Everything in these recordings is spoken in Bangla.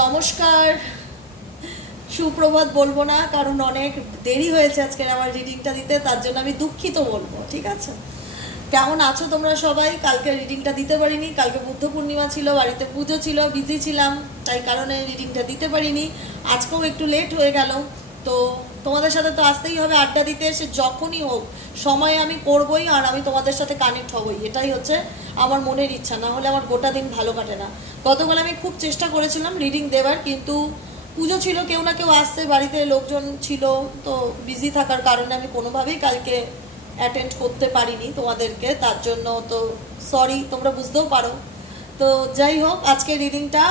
নমস্কার, সুপ্রভাত বলবো না, কারণ অনেক দেরি হয়েছে আজকের আমার রিডিংটা দিতে, তার জন্য আমি দুঃখিত বলবো। ঠিক আছে, কেমন আছো তোমরা সবাই? কালকে রিডিংটা দিতে পারিনি, কালকে বুদ্ধ পূর্ণিমা ছিল, বাড়িতে পুজো ছিল, বিজি ছিলাম, তাই কারণে রিডিংটা দিতে পারিনি। আজকেও একটু লেট হয়ে গেল। তো তোমাদের সাথে তো আসতেই হবে আড্ডা দিতে, সে যখনই হোক সময় আমি করবই, আর আমি তোমাদের সাথে কানেক্ট হবই, এটাই হচ্ছে আমার মনের ইচ্ছা। না হলে আমার গোটা দিন ভালো কাটে না। গতকাল আমি খুব চেষ্টা করেছিলাম রিডিং দেওয়ার, কিন্তু পুজো ছিল, কেউ না কেউ আসছে, বাড়িতে লোকজন ছিল, তো বিজি থাকার কারণে আমি কোনোভাবেই কালকে অ্যাটেন্ড করতে পারিনি তোমাদেরকে, তার জন্য তো সরি, তোমরা বুঝতেও পারো। তো যাই হোক, আজকে রিডিংটা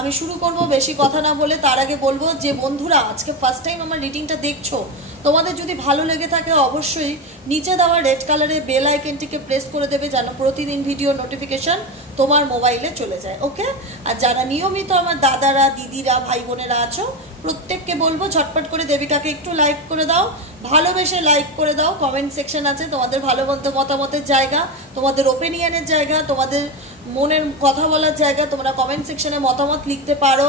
আমি শুরু করব। বেশি কথা না বলে তার আগে বলবো যে বন্ধুরা, আজকে ফার্স্ট টাইম আমার রিডিংটা দেখছো, তোমাদের যদি ভালো লেগে থাকে অবশ্যই নিচে দেওয়া রেড কালারের বেল আইকনটিকে প্রেস করে দেবে, যেন প্রতিদিন ভিডিও নোটিফিকেশন তোমার মোবাইলে চলে যায়। ওকে? আর যারা নিয়মিত আমার দাদারা, দিদিরা, ভাই বোনেরা আছো, প্রত্যেককে বলবো ঝটপট করে দেবিকাকে একটু লাইক করে দাও, ভালোবেসে লাইক করে দাও। কমেন্ট সেকশন আছে, তোমাদের ভালো মন্দ মতামতের জায়গা, তোমাদের ওপিনিয়নের জায়গা, তোমাদের মনের কথা বলার জায়গা। তোমরা কমেন্ট সেকশনে মতামত লিখতে পারো,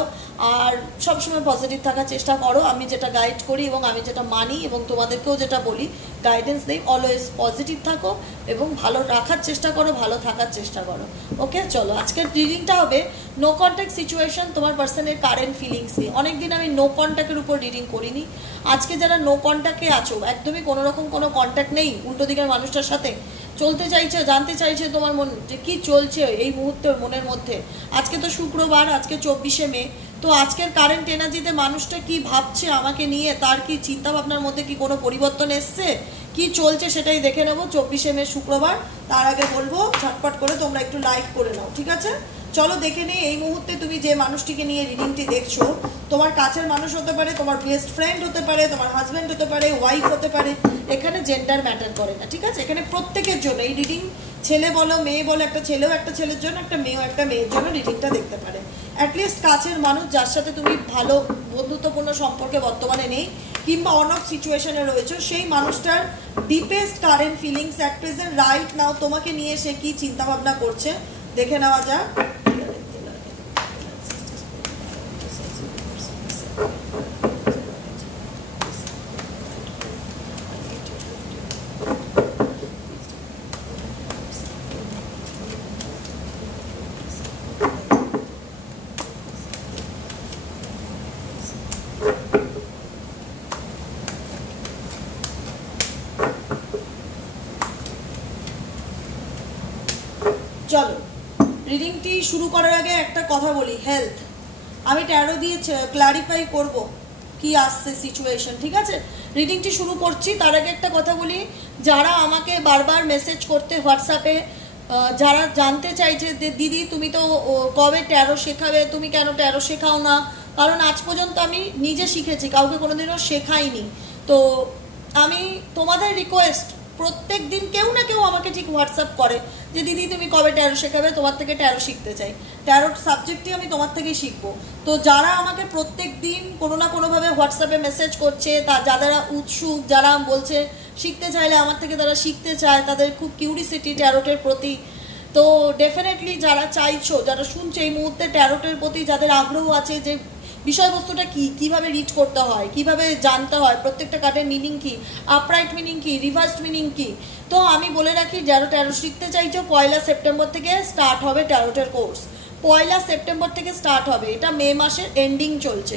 আর সবসময় পজিটিভ থাকার চেষ্টা করো। আমি যেটা গাইড করি এবং আমি যেটা মানি এবং তোমাদেরকেও যেটা বলি, গাইডেন্স দিই, অলওয়েজ পজিটিভ থাকো এবং ভালো রাখার চেষ্টা করো, ভালো থাকার চেষ্টা করো। ওকে, চলো আজকের রিডিংটা হবে নো কন্ট্যাক্ট সিচুয়েশন, তোমার পার্সনের কারেন্ট ফিলিংস নিয়ে। অনেকদিন আমি নো কন্ট্যাক্টের উপর রিডিং করিনি। আজকে যারা নো কন্ট্যাক্টে আছো, একদমই কোনো রকম কোনো কন্ট্যাক্ট নেই উল্টো দিকের মানুষটার সাথে, চলতে চাইছে, জানতে চাইছে তোমার মন যে কী চলছে এই মুহূর্তে মনের মধ্যে। আজকে তো শুক্রবার, আজকে 24শে মে। তো আজকের কারেন্ট এনার্জিতে মানুষটা কি ভাবছে আমাকে নিয়ে, তার কি চিন্তা ভাবনার মধ্যে কি কোনো পরিবর্তন এসছে, কি চলছে সেটাই দেখে নেবো 24শে মে শুক্রবার। তার আগে বলবো ঝটপট করে তোমরা একটু লাইক করে নাও। ঠিক আছে, চলো দেখে নেই এই মুহূর্তে তুমি যে মানুষটিকে নিয়ে রিডিংটি দেখছো, তোমার কাছের মানুষ হতে পারে, তোমার বেস্ট ফ্রেন্ড হতে পারে, তোমার হাজব্যান্ড হতে পারে, ওয়াইফ হতে পারে, এখানে জেন্ডার ম্যাটার করে না। ঠিক আছে, এখানে প্রত্যেকের জন্য এই রিডিং, ছেলে বলো মেয়ে বলো, একটা ছেলেও একটা ছেলের জন্য, একটা মেয়েও একটা মেয়ের জন্য রিডিংটা দেখতে পারে। অ্যাটলিস্ট কাছের মানুষ, যার সাথে তুমি ভালো বন্ধুত্বপূর্ণ সম্পর্কে বর্তমানে নেই কিংবা অন অফ সিচুয়েশনে রয়েছে, সেই মানুষটার deepest current feelings at present right now তোমাকে নিয়ে সে কি চিন্তা ভাবনা করছে দেখে নেওয়া যাক। চলো রিডিংটি শুরু করার আগে একটা কথা বলি, হেলথ আমি ট্যারো দিয়ে ক্লারিফাই করব কি আসছে সিচুয়েশন। ঠিক আছে, রিডিংটি শুরু করছি তার আগে একটা কথা বলি, যারা আমাকে বারবার মেসেজ করতে হোয়াটসঅ্যাপে, যারা জানতে চাইছে যে দিদি তুমি তো কবে ট্যারো শেখাবে, তুমি কেন ট্যারো শেখাও না, কারণ আজ পর্যন্ত আমি নিজে শিখেছি, কাউকে কোনোদিনও শেখাইনি। তো আমি তোমাদের রিকোয়েস্ট, প্রত্যেক দিন কেউ না কেউ আমাকে ঠিক হোয়াটসঅ্যাপ করে যে দিদি তুমি কবে ট্যারো শেখাবে, তোমার থেকে ট্যারো শিখতে চাই, ট্যারোট সাবজেক্টটি আমি তোমার থেকেই শিখবো। তো যারা আমাকে প্রত্যেক দিন কোনো না কোনোভাবে হোয়াটসঅ্যাপে মেসেজ করছে, যারা উৎসুক, যারা বলছে শিখতে চাইলে আমার থেকে তারা শিখতে চায়, তাদের খুব কিউরিসিটি ট্যারোটের প্রতি, তো ডেফিনেটলি যারা চাইছো, যারা শুনছে এই মুহূর্তে ট্যারোটের প্রতি যাদের আগ্রহ আছে, যে বিষয়বস্তুটা কি, কিভাবে রিড করতে হয়, কিভাবে জানতে হয়, প্রত্যেকটা কার্ডের মিনিং কি, আপরাইট মিনিং কি, রিভার্সড মিনিং কি, তো আমি বলে রাখি যারা ট্যারো শিখতে চাইছো 1 সেপ্টেম্বর থেকে স্টার্ট হবে ট্যারোটের কোর্স। 1 সেপ্টেম্বর থেকে স্টার্ট হবে, এটা মে মাসের এন্ডিং চলছে,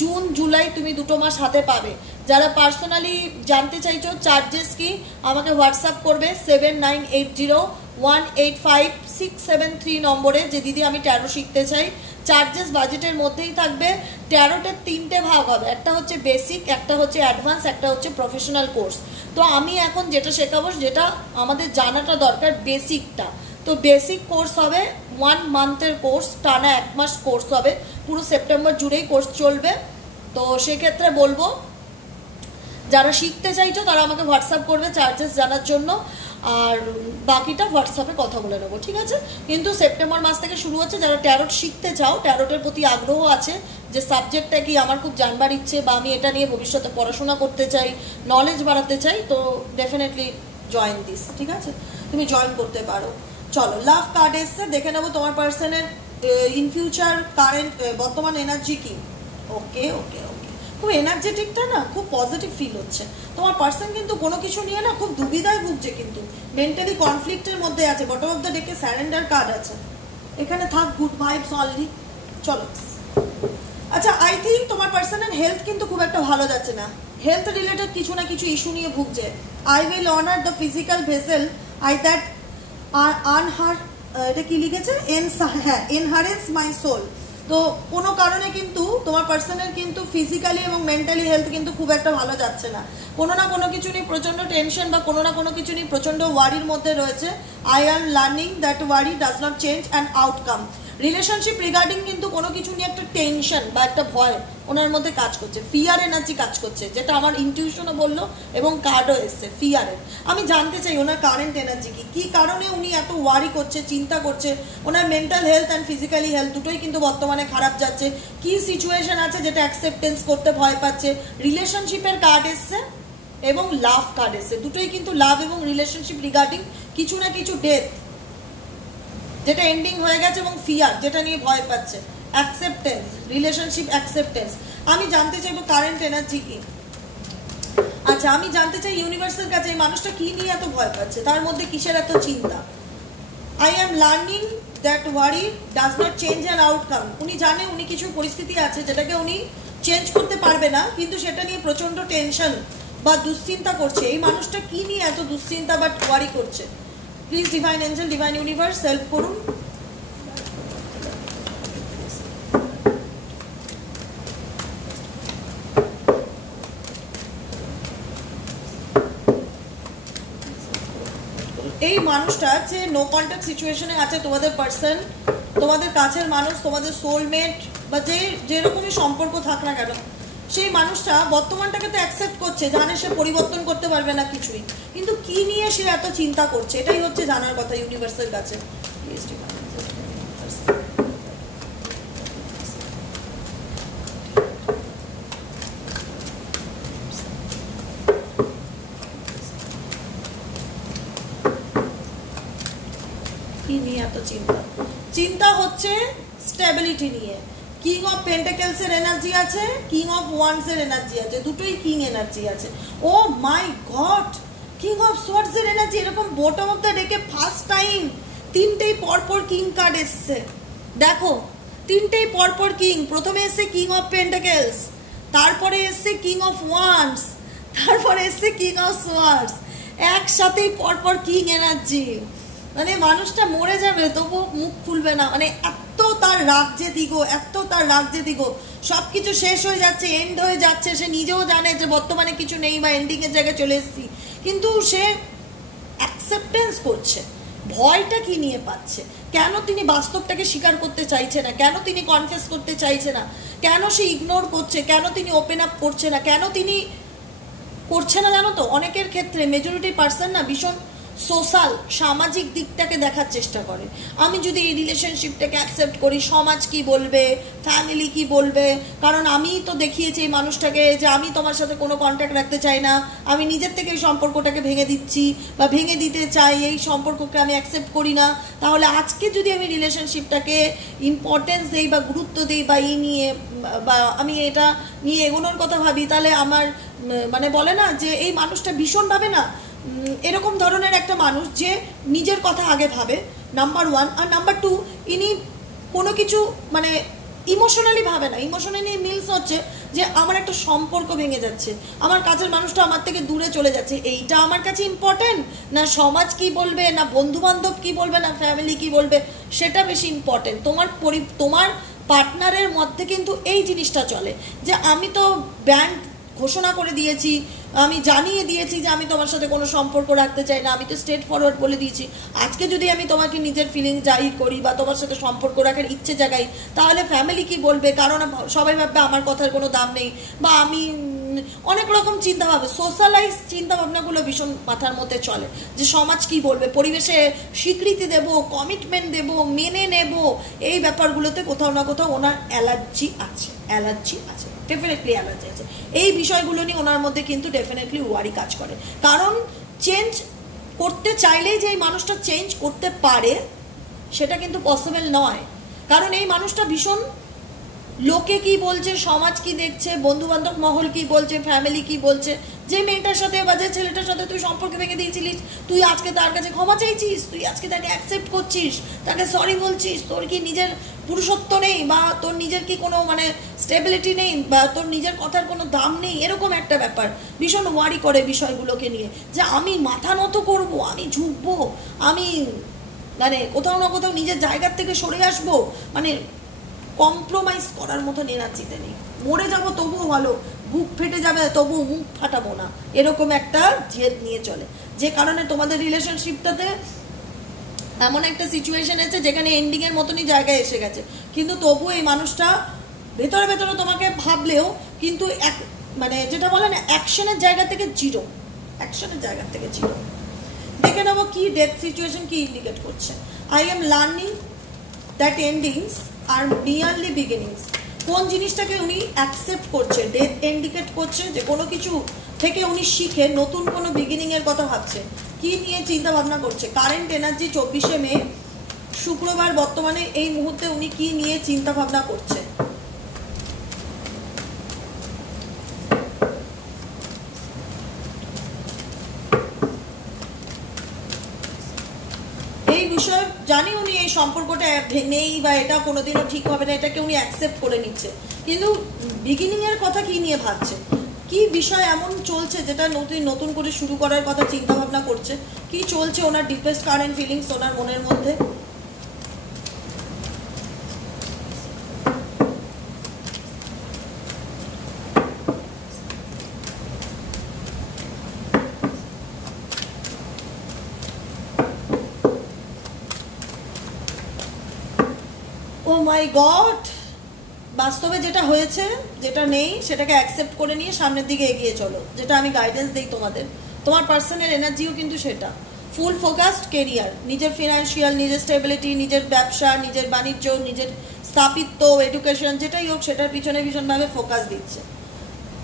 জুন জুলাই তুমি 2 মাস হাতে পাবে। যারা পার্সোনালি জানতে চাইছো চার্জেস কি, আমাকে হোয়াটসঅ্যাপ করবে 7980185673 নম্বরে, যে দিদি আমি ট্যারো শিখতে চাই। চার্জেস বাজেটের মধ্যেই থাকবে। ট্যারোটের 3টে ভাগ হবে, একটা হচ্ছে বেসিক, একটা হচ্ছে অ্যাডভান্স, একটা হচ্ছে প্রফেশনাল কোর্স। তো আমি এখন যেটা শেখাবো, যেটা আমাদের জানাটা দরকার, বেসিকটা। তো বেসিক কোর্স হবে 1 মান্থের কোর্স, টানা 1 মাস কোর্স হবে, পুরো সেপ্টেম্বর জুড়েই কোর্স চলবে। তো সেক্ষেত্রে বলবো যারা শিখতে চাইছো তারা আমাকে হোয়াটসঅ্যাপ করবে চার্জেস জানার জন্য, আর বাকিটা হোয়াটসঅ্যাপে কথা বলে নেবো। ঠিক আছে, কিন্তু সেপ্টেম্বর মাস থেকে শুরু হচ্ছে। যারা ট্যারোট শিখতে চাও, ট্যারোটের প্রতি আগ্রহ আছে, যে সাবজেক্টটা কি আমার খুব জানবার ইচ্ছে, বা আমি এটা নিয়ে ভবিষ্যতে পড়াশোনা করতে চাই, নলেজ বাড়াতে চাই, তো ডেফিনেটলি জয়েন দিস। ঠিক আছে, তুমি জয়েন করতে পারো। চলো লাভ কার্ড এসছে, দেখে নেবো তোমার পার্সনের ইন ফিউচার কারেন্ট বর্তমান এনার্জি কি? ওকে ওকে ওকে, খুব এনার্জেটিকটা না, খুব পজিটিভ ফিল হচ্ছে। তোমার পার্সন কিন্তু কোনো কিছু নিয়ে না খুব দুবিধায় ভুগছে, কিন্তু মেন্টালি কনফ্লিক্টের মধ্যে আছে। বটম অফ দ্য ডেকে স্যারেন্ডার কার্ড আছে, এখানে থাক গুড ভাইবস অনলি। চলো, আচ্ছা, আই থিঙ্ক তোমার পার্সনের হেলথ কিন্তু খুব একটা ভালো যাচ্ছে না। হেলথ রিলেটেড কিছু না কিছু ইস্যু নিয়ে ভুগছে। I will honour the physical vessel I that আনহার, এটা কি লিখেছে, হ্যাঁ, এনহারেন্স মাই সোল। তো কোনো কারণে কিন্তু তোমার পার্সনের কিন্তু ফিজিক্যালি এবং মেন্টালি হেলথ কিন্তু খুব একটা ভালো যাচ্ছে না। কোনো না কোনো কিছু নিয়ে প্রচণ্ড টেনশন বা কোনো না কোনো কিছু নিয়ে প্রচণ্ড ওয়ারির মধ্যে রয়েছে। I are learning that worry does not change an outcome. Relationship regarding কিন্তু কোনো কিছু নিয়ে একটা টেনশন বা একটা ভয় ওনার মধ্যে কাজ করছে, ফিয়ার এনার্জি কাজ করছে, যেটা আমার ইনটিউশনও বললো এবং কার্ডও এসছে ফিয়ারের। আমি জানতে চাই ওনার কারেন্ট এনার্জি কী কারণে উনি এত ওয়ারি করছে, চিন্তা করছে। ওনার mental health and physically health দুটোই কিন্তু বর্তমানে খারাপ যাচ্ছে। কী সিচুয়েশন আছে যেটা অ্যাকসেপ্টেন্স করতে ভয় পাচ্ছে। রিলেশনশিপের কার্ড এসছে এবং লাভ কার্ড এসছে, দুটোই কিন্তু লাভ এবং রিলেশনশিপ রিগার্ডিং কিছু না কিছু ডেথ যেটা এন্ডিং হয়ে গেছে, এবং ফিয়ার যেটা নিয়ে ভয় পাচ্ছে। Acceptance, relationship acceptance. আমি জানতে চাইবো কারেন্ট এনার্জি কি। আচ্ছা, আমি জানতে চাই ইউনিভার্সের কাছে এই মানুষটা কি নিয়ে এত ভয় পাচ্ছে, তার মধ্যে কিসের এত চিন্তা। I am learning that worry does not change an outcome. উনি জানে উনি কিছু পরিস্থিতি আছে যেটাকে উনি চেঞ্জ করতে পারবে না, কিন্তু সেটা নিয়ে প্রচণ্ড টেনশন বা দুশ্চিন্তা করছে। এই মানুষটা কি নিয়ে এত দুশ্চিন্তা বা ওয়ারি করছে? Please divine Angel, divine universe help করুন। এই মানুষটা যে নো কন্ট্যাক্ট সিচুয়েশনে আছে, তোমাদের পার্সন, তোমাদের কাছের মানুষ, তোমাদের সোলমেট বা যেরকমই সম্পর্ক থাক না কেন, সেই মানুষটা বর্তমানটাকে তো অ্যাকসেপ্ট করছে, জানে সে পরিবর্তন করতে পারবে না কিছুই, কিন্তু কি নিয়ে সে এত চিন্তা করছে, এটাই হচ্ছে জানার কথা ইউনিভার্সের কাছে। কি নিয়ে এত চিন্তা? চিন্তা হচ্ছে স্টেবিলিটি নিয়ে। কিং অফ পেন্টাকেলস এর এনার্জি আছে, কিং অফ ওয়ান্ডস এর এনার্জি আছে, দুটোই কিং এনার্জি আছে। ও মাই গড, কিং অফ সোয়ার্ডস এর এনার্জি। এরকম বটম অফ দ্য ডেকে ফার্স্ট টাইম তিনটেই পরপর কিং কার্ড এসছে। দেখো, তিনটেই পরপর কিং। প্রথমে এসছে কিং অফ পেন্টাকেলস, তারপরে এসছে কিং অফ ওয়ান্ডস, তারপরে এসছে কিং অফ সোয়ার্ডস। একসাথেই পরপর কিং এনার্জি। মানে মানুষটা মরে যাবে তবু মুখ খুলবে না, মানে এত তার রাগ যে দিগো, এত তার রাগ যে দিগো। সব কিছু শেষ হয়ে যাচ্ছে, এন্ড হয়ে যাচ্ছে, সে নিজেও জানে যে বর্তমানে কিছু নেই বা এন্ডিংয়ের জায়গায় চলে এসেছি, কিন্তু সে অ্যাকসেপ্টেন্স করছে। ভয়টা কি নিয়ে পাচ্ছে? কেন তিনি বাস্তবটাকে স্বীকার করতে চাইছে না? কেন তিনি কনফেস করতে চাইছে না? কেন সে ইগনোর করছে? কেন তিনি ওপেন আপ করছে না? কেন তিনি করছে না জানো তো? অনেকের ক্ষেত্রে মেজরিটি পার্সন না ভীষণ সোশ্যাল, সামাজিক দিকটাকে দেখার চেষ্টা করে। আমি যদি এই রিলেশনশিপটাকে অ্যাকসেপ্ট করি, সমাজ কি বলবে, ফ্যামিলি কি বলবে, কারণ আমি তো দেখিয়েছি এই মানুষটাকে যে আমি তোমার সাথে কোনো কন্ট্যাক্ট রাখতে চাই না, আমি নিজের থেকে এই সম্পর্কটাকে ভেঙে দিচ্ছি বা ভেঙে দিতে চাই, এই সম্পর্ককে আমি অ্যাকসেপ্ট করি না। তাহলে আজকে যদি আমি রিলেশনশিপটাকে ইম্পর্টেন্স দিই বা গুরুত্ব দিই বা এই নিয়ে বা আমি এটা নিয়ে এগোনোর কথা ভাবি, তাহলে আমার মানে বলে না যে এই মানুষটা ভীষণভাবে না এরকম ধরনের একটা মানুষ যে নিজের কথা আগে ভাবে, নাম্বার ওয়ান। আর নাম্বার টু, ইনি কোনো কিছু মানে ইমোশনালি ভাবে না। ইমোশনালি মিলস হচ্ছে যে আমার একটা সম্পর্ক ভেঙে যাচ্ছে, আমার কাছের মানুষটা আমার থেকে দূরে চলে যাচ্ছে, এইটা আমার কাছে ইম্পর্টেন্ট না সমাজ কি বলবে, না বন্ধু বান্ধব কি বলবে, না ফ্যামিলি কি বলবে, সেটা বেশি ইম্পর্টেন্ট। তোমার পার্টনারের মধ্যে কিন্তু এই জিনিসটা চলে যে আমি তো ব্যান্ড ঘোষণা করে দিয়েছি, আমি জানিয়ে দিয়েছি যে আমি তোমার সাথে কোনো সম্পর্ক রাখতে চাই না, আমি তো স্ট্রেট ফরওয়ার্ড বলে দিয়েছি। আজকে যদি আমি তোমাকে নিজের ফিলিং জাহির করি বা তোমার সাথে সম্পর্ক রাখার ইচ্ছে জাগাই, তাহলে ফ্যামিলি কি বলবে, কারণ সবাই ভাববে আমার কথার কোনো দাম নেই, বা আমি অনেক রকম চিন্তা ভাবে, সোশ্যালাইজ চিন্তা ভাবনাগুলো ভীষণ মাথার মধ্যে চলে যে সমাজ কি বলবে, পরিবেশে স্বীকৃতি দেব, কমিটমেন্ট দেব, মেনে নেব, এই ব্যাপারগুলোতে কোথাও না কোথাও ওনার অ্যালার্জি আছে, ডেফিনেটলি অ্যালার্জি আছে। এই বিষয়গুলো নিয়ে ওনার মধ্যে কিন্তু ডেফিনেটলি ওয়ারি কাজ করে, কারণ চেঞ্জ করতে চাইলেই যে এই মানুষটা চেঞ্জ করতে পারে সেটা কিন্তু পসিবল নয়। কারণ এই মানুষটা ভীষণ লোকে কি বলছে, সমাজ কি দেখছে, বন্ধু বান্ধব মহল কি বলছে, ফ্যামিলি কি বলছে, যে মেয়েটার সাথে বা যে ছেলেটার সাথে তুই সম্পর্ক ভেঙে দিয়েছিলিস, তুই আজকে তার কাছে ক্ষমা চাইছিস, তুই আজকে তাকে অ্যাকসেপ্ট করছিস, তাকে সরি বলছিস, তোর কি নিজের পুরুষত্ব নেই, বা তোর নিজের কি কোনো মানে স্টেবিলিটি নেই, বা তোর নিজের কথার কোনো দাম নেই, এরকম একটা ব্যাপার ভীষণ ওয়ারি করে বিষয়গুলোকে নিয়ে, যে আমি মাথা নত করবো, আমি ঝুঁকবো, আমি মানে কোথাও না কোথাও নিজের জায়গার থেকে সরে আসবো, মানে কম্প্রোমাইজ করার মতন এনার্জিতে নেই। মরে যাবো তবুও ভালো, বুক ফেটে যাবে তবুও মুখ ফাটাবো না, এরকম একটা জেদ নিয়ে চলে। যে কারণে তোমাদের রিলেশনশিপটাতে এমন একটা সিচুয়েশন আছে যেখানে এন্ডিং এর মতনই জায়গায় এসে গেছে, কিন্তু তবুও এই মানুষটা ভেতরে ভেতরে তোমাকে ভাবলেও কিন্তু এক মানে যেটা বলে না, অ্যাকশনের জায়গা থেকে জিরো, অ্যাকশনের জায়গা থেকে জিরো। দেখে নেবো কি ডেথ সিচুয়েশন কি ইন্ডিকেট করছে। I am learning that endings are nearly beginnings. কোন জিনিসটাকে উনি অ্যাকসেপ্ট করছে, ডেথ ইন্ডিকেট করছে যে কোনো কিছু থেকে উনি শিখে নতুন কোনো বিগিনিং এর কথা ভাবছে, কি নিয়ে চিন্তা ভাবনা করছে। কারেন্ট এনার্জি 24শে মে শুক্রবার, বর্তমানে এই মুহূর্তে উনি কি নিয়ে চিন্তা ভাবনা করছে। এই বিষয়ে জানি উনি এই সম্পর্কটা নেই বা এটা কোনোদিনও ঠিক হবে না, এটাকে উনি অ্যাকসেপ্ট করে নিচ্ছে, কিন্তু বিগিনিং এর কথা কি নিয়ে ভাবছে, কি বিষয় এমন চলছে যেটা নতুন করে শুরু করার কথা চিন্তা ভাবনা করছে, কি চলছে ওনার ডিপেস্ট কারেন্ট ফিলিংস ওনার মনের মধ্যে। ও মাই গড, বাস্তবে যেটা হয়েছে, যেটা নেই সেটাকে অ্যাকসেপ্ট করে নিয়ে সামনের দিকে এগিয়ে চলো, যেটা আমি গাইডেন্স দিই তোমাদের। তোমার পার্সোনাল এনার্জিও কিন্তু সেটা ফুল ফোকাসড কেরিয়ার, নিজের ফিনান্সিয়াল, নিজের স্টেবিলিটি, নিজের ব্যবসা, নিজের বাণিজ্য, নিজের স্থাপিত্ব, এডুকেশন, যেটাই হোক সেটার পিছনে ভীষণভাবে ফোকাস দিচ্ছে।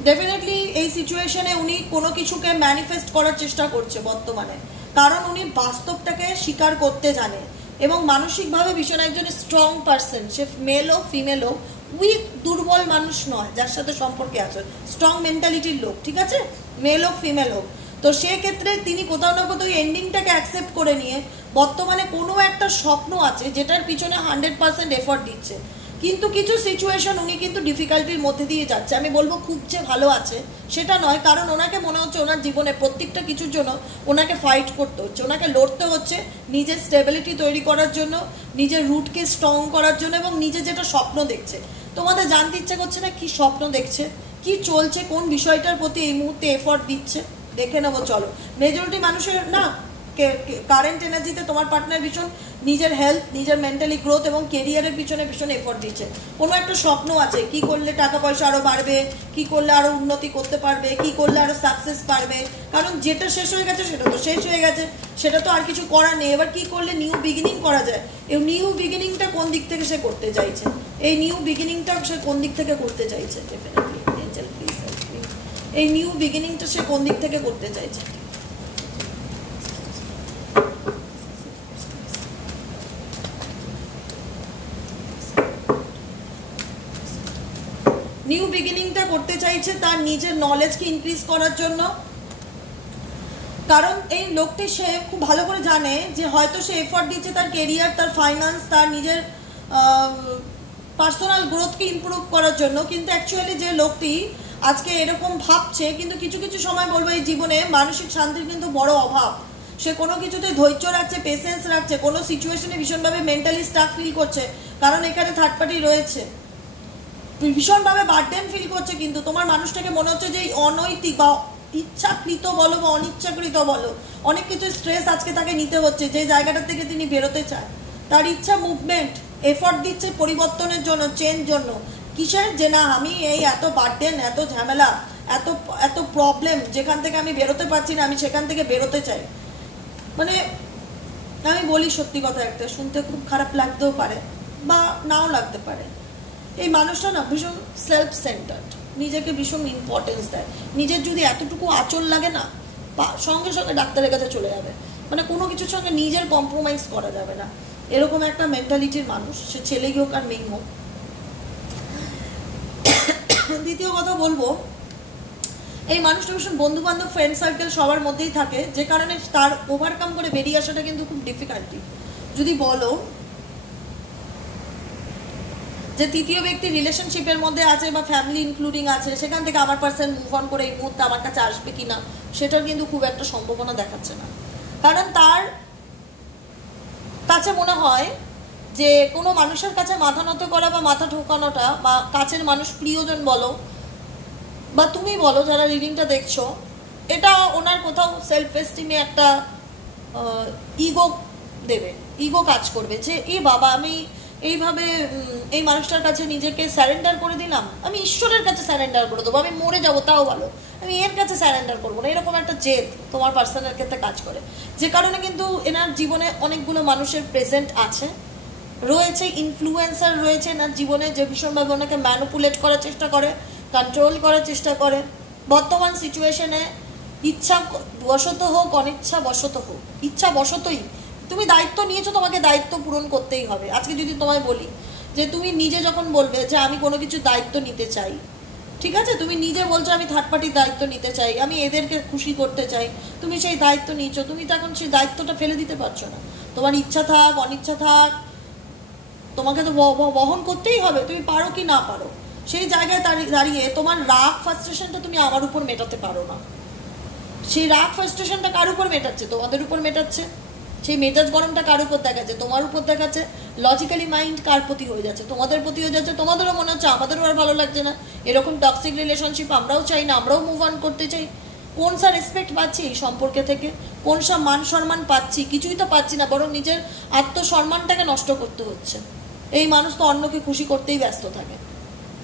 ডেফিনেটলি এই সিচুয়েশনে উনি কোনো কিছুকে ম্যানিফেস্ট করার চেষ্টা করছে বর্তমানে, কারণ উনি বাস্তবটাকে স্বীকার করতে জানে এবং মানসিকভাবে ভীষণ একজন স্ট্রং পার্সন, সে মেল হোক ফিমেল হোক, উইক দুর্বল মানুষ নয় যার সাথে সম্পর্কে আছে, স্ট্রং মেন্টালিটির লোক, ঠিক আছে, মেল হোক ফিমেল হোক। তো সেক্ষেত্রে তিনি কোথাও না কোথাও এন্ডিংটাকে অ্যাকসেপ্ট করে নিয়ে বর্তমানে কোনো একটা স্বপ্ন আছে যেটার পিছনে 100% এফর্ট দিচ্ছে, কিন্তু কিছু সিচুয়েশন উনি কিন্তু ডিফিকাল্টির মধ্যে দিয়ে যাচ্ছে। আমি বলবো খুব যে ভালো আছে সেটা নয়, কারণ ওনাকে মনে হচ্ছে ওনার জীবনে প্রত্যেকটা কিছুর জন্য ওনাকে ফাইট করতে হচ্ছে, ওনাকে লড়তে হচ্ছে নিজের স্টেবিলিটি তৈরি করার জন্য, নিজের রুটকে স্ট্রং করার জন্য, এবং নিজে যেটা স্বপ্ন দেখছে। তোমাদের জানতে ইচ্ছা করছে না কি স্বপ্ন দেখছে, কি চলছে, কোন বিষয়টার প্রতি এই মুহূর্তে এফর্ট দিচ্ছে, দেখে নেবো চলো। মেজরিটি মানুষের না কারেন্ট এনার্জিতে তোমার পার্টনার ভীষণ নিজের হেলথ, নিজের মেন্টালি গ্রোথ এবং কেরিয়ারের পিছনে ভীষণ এফর্ট দিচ্ছে। কোনো একটা স্বপ্ন আছে, কি করলে টাকা পয়সা আরো বাড়বে, কি করলে আরো উন্নতি করতে পারবে, কি করলে আরো সাকসেস পারবে, কারণ যেটা শেষ হয়ে গেছে সেটা তো শেষ হয়ে গেছে, সেটা তো আর কিছু করার নেই। এবার কি করলে নিউ বিগিনিং করা যায়, এই নিউ বিগিনিংটা কোন দিক থেকে সে করতে চাইছে, এই নিউ বিগিনিংটা সে কোন দিক থেকে করতে চাইছে, definitely Angel please help me, এই নিউ বিগিনিংটা সে কোন দিক থেকে করতে চাইছে। নিউ বিগিনিংটা করতে চাইছে তার নিজের নলেজকে ইনক্রিজ করার জন্য, কারণ এই লোকটি সে খুব ভালো করে জানে যে হয়তো সে এফর্ট দিচ্ছে তার কেরিয়ার, তার ফাইন্যান্স, তার নিজের পার্সোনাল গ্রোথকে ইমপ্রুভ করার জন্য, কিন্তু অ্যাকচুয়ালি যে লোকটি আজকে এরকম ভাবছে, কিন্তু কিছু কিছু সময় বলবো এই জীবনে মানসিক শান্তির কিন্তু বড় অভাব। সে কোনো কিছুতে ধৈর্য রাখছে, পেশেন্স রাখছে, কোনো সিচুয়েশনে ভীষণভাবে মেন্টালি স্টাক ফিল করছে, কারণ এখানে থার্ড পার্টি রয়েছে, ভীষণভাবে বার্ডেন ফিল করছে। কিন্তু তোমার মানুষটাকে মনে হচ্ছে যে এই অনৈতিক বা ইচ্ছাকৃত বলো বা অনিচ্ছাকৃত বলো, অনেক কিছু স্ট্রেস আজকে তাকে নিতে হচ্ছে, যে জায়গাটা থেকে তিনি বেরোতে চায়। তার ইচ্ছা মুভমেন্ট, এফর্ট দিচ্ছে পরিবর্তনের জন্য, চেঞ্জ জন্য, কিসের যে না আমি এই এত বার্ডেন, এত ঝামেলা, এত এত প্রবলেম যেখান থেকে আমি বেরোতে পারছি না, আমি সেখান থেকে বেরোতে চাই। মানে আমি বলি সত্যি কথা, একটা শুনতে খুব খারাপ লাগতেও পারে বা নাও লাগতে পারে, এই মানুষটা না ভীষণ সেলফ সেন্টার্ড, নিজেকে ভীষণ ইম্পর্টেন্স দেয়। নিজের যদি এতটুকু আঁচল লাগে না, সঙ্গে সঙ্গে ডাক্তারের কাছে চলে যাবে, মানে কোনো কিছুর সঙ্গে নিজের কম্প্রোমাইজ করা যাবে না। এরকম একটা মেন্টালিটির মানুষ, সে ছেলে হোক আর মেয়ে হোক। দ্বিতীয় কথা বলবো, এই মানুষটা ভীষণ বন্ধু বান্ধব ফ্রেন্ড সার্কেল সবার মধ্যেই থাকে, যে কারণে তার ওভারকাম করে বেরিয়ে আসাটা কিন্তু খুব ডিফিকাল্টি। যদি বলো যে তৃতীয় ব্যক্তি রিলেশনশিপের মধ্যে আছে বা ফ্যামিলি ইনক্লুডিং আছে, সেখান থেকে আমার পার্সন মুভ অন করে এই মুহূর্তে আমার কাছে আসবে কিনা সেটার কিন্তু খুব একটা সম্ভাবনা দেখাচ্ছে না। কারণ তার কাছে মনে হয় যে কোনো মানুষের কাছে মাথা নত করা বা মাথা ঠোকানোটা, বা কাছের মানুষ প্রিয়জন বলো বা তুমি বলো যারা রিডিংটা দেখছো, এটা ওনার কোথাও সেলফ এস্টিমে একটা ইগো দেবে, ইগো কাজ করবে যে বাবা আমি এইভাবে এই মানুষটার কাছে নিজেকে স্যারেন্ডার করে দিলাম, আমি ঈশ্বরের কাছে স্যারেন্ডার করে দেবো, আমি মরে যাবো তাও ভালো, আমি এর কাছে স্যারেন্ডার করবো না, এরকম একটা জেদ তোমার পার্সনের ক্ষেত্রে কাজ করে। যে কারণে কিন্তু এনার জীবনে অনেকগুলো মানুষের প্রেজেন্ট আছে, রয়েছে, ইনফ্লুয়েন্সার রয়েছে এনার জীবনে, যে ভীষণভাবে ওনাকে ম্যানিপুলেট করার চেষ্টা করে, কন্ট্রোল করার চেষ্টা করে। বর্তমান সিচুয়েশনে ইচ্ছা বশত হোক অনিচ্ছা বশত হোক, ইচ্ছা বশতই তুমি দায়িত্ব নিয়েছো, তোমাকে দায়িত্ব পূরণ করতেই হবে। আজকে যদি তোমায় বলি যে তুমি নিজে যখন বলবে যে আমি কোনো কিছু দায়িত্ব নিতে চাই, ঠিক আছে, তুমি নিজে বলছো আমি থার্ড পার্টির দায়িত্ব নিতে চাই, আমি এদেরকে খুশি করতে চাই, তুমি সেই দায়িত্ব নিয়েছো, তুমি তো এখন সেই দায়িত্বটা ফেলে দিতে পারছো না। তোমার ইচ্ছা থাক অনিচ্ছা থাক, তোমাকে তো বহন করতেই হবে, তুমি পারো কি না পারো। সেই জায়গায় দাঁড়িয়ে তোমার রাগ ফ্রাস্ট্রেশনটা তুমি আমার উপর মেটাতে পারো না। সেই রাগ ফ্রাস্ট্রেশনটা কার উপর মেটাচ্ছে? তোমাদের উপর মেটাচ্ছে। সেই মেজাজ গরমটা কার উপর দেখাচ্ছে? তোমার উপর দেখাচ্ছে। লজিক্যালি মাইন্ড কার প্রতি হয়ে যাচ্ছে? তোমাদের প্রতি হয়ে যাচ্ছে। তোমাদেরও মনে হচ্ছে আমাদেরও আর ভালো লাগছে না, এরকম টক্সিক রিলেশনশিপ আমরাও চাই না, আমরাও মুভ অন করতে চাই। কোন সা রেসপেক্ট পাচ্ছি এই সম্পর্কে থেকে? কোন সা মান সম্মান পাচ্ছি? কিছুই তো পাচ্ছি না, বরং নিজের আত্মসম্মানটাকে নষ্ট করতে হচ্ছে। এই মানুষ তো অন্যকে খুশি করতেই ব্যস্ত থাকে।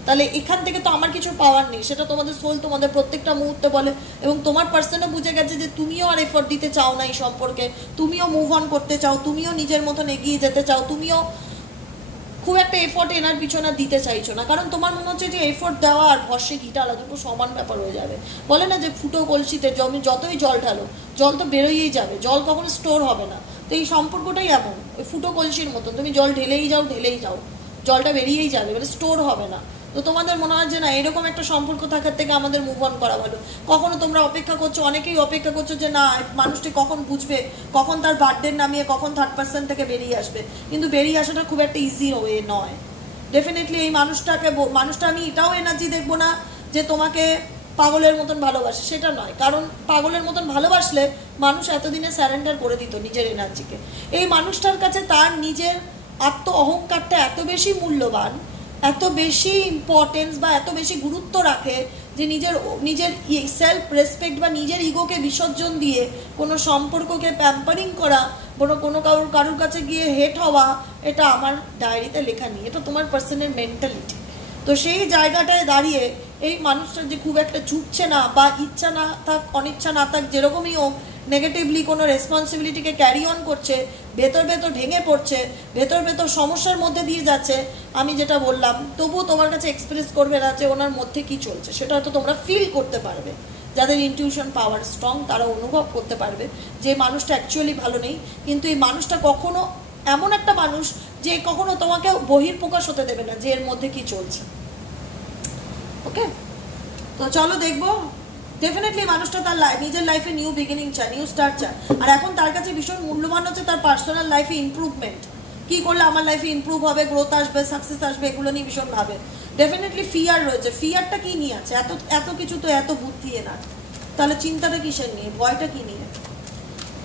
তাহলে এখান থেকে তো আমার কিছু পাওয়ার নেই, সেটা তোমাদের সোল তোমাদের প্রত্যেকটা মুহূর্তে বলে। এবং তোমার পার্সনও বুঝে গেছে যে তুমিও আর এফোর্ট দিতে চাও না এই সম্পর্কে, তুমিও মুভ অন করতে চাও, তুমিও নিজের মতন এগিয়ে যেতে চাও, তুমিও খুব একটা এফোর্ট এনার পিছনে দিতে চাইছো না। কারণ তোমার মনে হচ্ছে যে এফোর্ট দেওয়া আর ভরসে ঘি ঢালা দুটো সমান ব্যাপার হয়ে যাবে। বলে না যে ফুটো কলসিতে যতই জল ঢালো জল তো বেরোয়েই যাবে, জল কখনো স্টোর হবে না। তো এই সম্পর্কটাই এমন, ওই ফুটো কলসির মতন, তুমি জল ঢেলেই যাও, জলটা বেরিয়েই যাবে, মানে স্টোর হবে না। তো তোমাদের মনে হয় যে না, এরকম একটা সম্পর্ক থাকার থেকে আমাদের মুভ অন করা ভালো। কখনো তোমরা অপেক্ষা করছো, অনেকেই অপেক্ষা করছো যে না মানুষটি কখন বুঝবে, কখন তার বার্থডে নামিয়ে কখন থার্ড পার্সন থেকে বেরিয়ে আসবে। কিন্তু বেরিয়ে আসাটা খুব একটা ইজি ওয়ে নয়। ডেফিনেটলি এই মানুষটা আমি এটাও এনার্জি দেখবো না যে তোমাকে পাগলের মতন ভালোবাসে, সেটা নয়। কারণ পাগলের মতন ভালোবাসলে মানুষ এতদিনে স্যারেন্ডার করে দিত নিজের এনার্জিকে। এই মানুষটার কাছে তার নিজের আত্ম অহংকারটা এত বেশি মূল্যবান, এত বেশি ইম্পর্টেন্স বা এত বেশি গুরুত্ব রাখে যে নিজের সেলফ রেসপেক্ট বা নিজের ইগোকে বিসর্জন দিয়ে কোনো সম্পর্ককে প্যাম্পারিং করা, কোনো কারোর কাছে গিয়ে হেট হওয়া, এটা আমার ডায়েরিতে লেখা নেই, এটা তোমার পার্সনের মেন্টালিটি। তো সেই জায়গাটায় দাঁড়িয়ে এই মানুষটা যে খুব একটা ঝুঁকছে না, বা ইচ্ছা না থাক অনিচ্ছা না থাক যেরকমই হোক, নেগেটিভলি কোনো রেসপন্সিবিলিটিকে ক্যারি অন করছে, ভেতর ভেঙে পড়ছে, ভেতর সমস্যার মধ্যে দিয়ে যাচ্ছে। আমি যেটা বললাম, তবুও তোমার কাছে এক্সপ্রেস করবে না যে ওনার মধ্যে কি চলছে, সেটা হয়তো তোমরা ফিল করতে পারবে। যাদের ইনটিউশন পাওয়ার স্ট্রং তারা অনুভব করতে পারবে যে মানুষটা অ্যাকচুয়ালি ভালো নেই। কিন্তু এই মানুষটা কখনো এমন একটা মানুষ যে কখনো তোমাকে বহির্প্রকাশ হতে দেবে না যে এর মধ্যে কি চলছে। ওকে, তো চলো দেখবো। ডেফিনেটলি মানুষটা তার নিজের লাইফে নিউ বিগিনিং চায়, নিউ স্টার্ট চায়। আর এখন তার কাছে ভীষণ মূল্যবান হচ্ছে তার পার্সোনাল লাইফে ইমপ্রুভমেন্ট। কি করলে আমার লাইফে ইমপ্রুভ হবে, গ্রোথ আসবে, সাকসেস আসবে, এগুলো নিয়ে ভীষণ ভাবে। ডেফিনেটলি ফিয়ার রয়েছে। ফিয়ারটা কি নিয়ে আছে? এত কিছু তো এত বুদ্ধি এনার, তাহলে চিন্তাটা কিসের নিয়ে, ভয়টা কি নিয়ে?